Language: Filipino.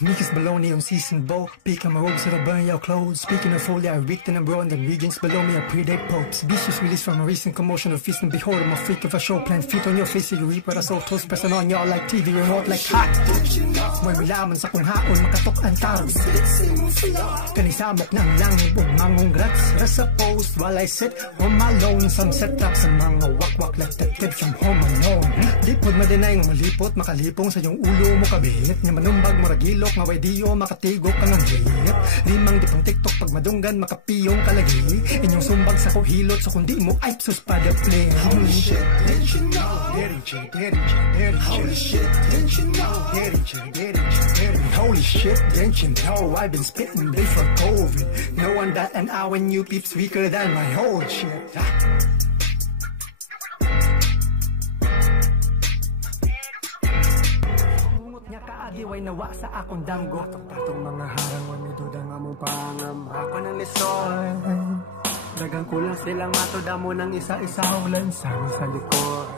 Mikis baloney on season bow. Peek on my robes that'll burn your clothes. Speaking of holy, I reeked and I'm raw, and the regions below me I predate popes. Vicious release from a recent commotion of feast, and behold, I'm a freak of a show. Plant feet on your face, so you reap what I sow. Toast pressing on y'all like TV remote, like hot. May milaman sa kung haon, makatok ang tao. Kanisamok ng langib o mangongrats. Rasa post while I sit on my loan. Some setup sa mga wakwak like that kid from Home Alone. Lipod madinay ng malipot, makalipong sa yung ulo mo kabihit. Nga manumbag mo ragilok, nga waydiyo, makatigok ka ng hit. Limang di pang TikTok pag madunggan, makapiyong kalagi. Inyong sumbag sa kuhilot, so kundi mo ay sus pa the play. Holy shit, didn't you know? Holy shit, didn't you know? Holy shit, didn't you know? I've been spitting before COVID. No one that an hour when you peeps weaker than my whole shit. Kaadiway nawa sa akong damgo. Patong mga harang wami dudang among pangam. Ako ng lison. Dagang kulang silang matod mo ng isa-isa ulan sa likod.